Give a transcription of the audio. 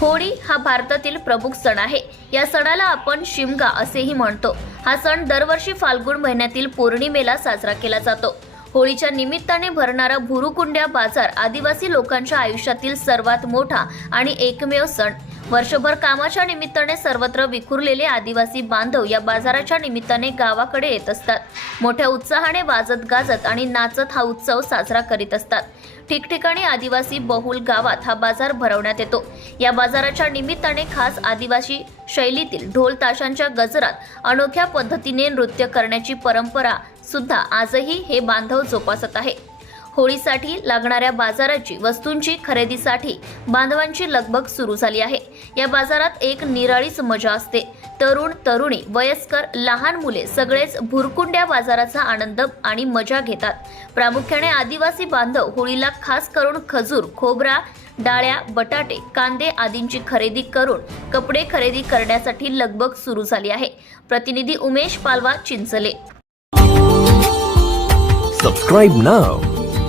होळी हा भारतातील प्रमुख सण आहे. या सणाला आपण शिमगा असेही म्हणतो. हा सण दरवर्षी फाल्गुन महिन्यातील पौर्णिमेला साजरा केला जातो. होळीच्या निमित्ताने भरणारा भुरुकुंड्या बाजार आदिवासी लोकांच्या आयुष्यातील सर्वात मोठा आणि एकमेव सण. वर्षभर कामाच्या निमित्ताने सर्वत्र विखुरलेले आदिवासी बांधव या बाजाराच्या निमित्ताने गावाकडे येत असतात. मोठ्या उत्साहाने वाजत गाजत आणि नाचत हा उत्सव साजरा करीत असतात. ठिकठिकाणी आदिवासी बहुल गावात हा बाजार भरवण्यात येतो. या बाजाराच्या निमित्ताने खास आदिवासी शैलीतील ढोल ताशांच्या गजरात अनोख्या पद्धतीने नृत्य करण्याची परंपरा सुद्धा आजही हे बांधव जोपासत आहे. होळीसाठी लागणाऱ्या बाजाराची वस्तूंची खरेदीसाठी बांधवांची लगबग सुरू झाली आहे. या बाजारात एक निराळीच मजा असते. तरुण तरुणी वयस्कर लहान मुले सगळेच भुरकुंड्या बाजाराचा आनंद आणि मजा घेतात. प्रामुख्याने आदिवासी बांधव होळीला खास करून खजूर खोबरा डाळ्या बटाटे कांदे आदींची खरेदी करून कपडे खरेदी करण्यासाठी लगबग सुरू झाली आहे. प्रतिनिधी उमेश पालवा चिंचले. सबस्क्राईब नाव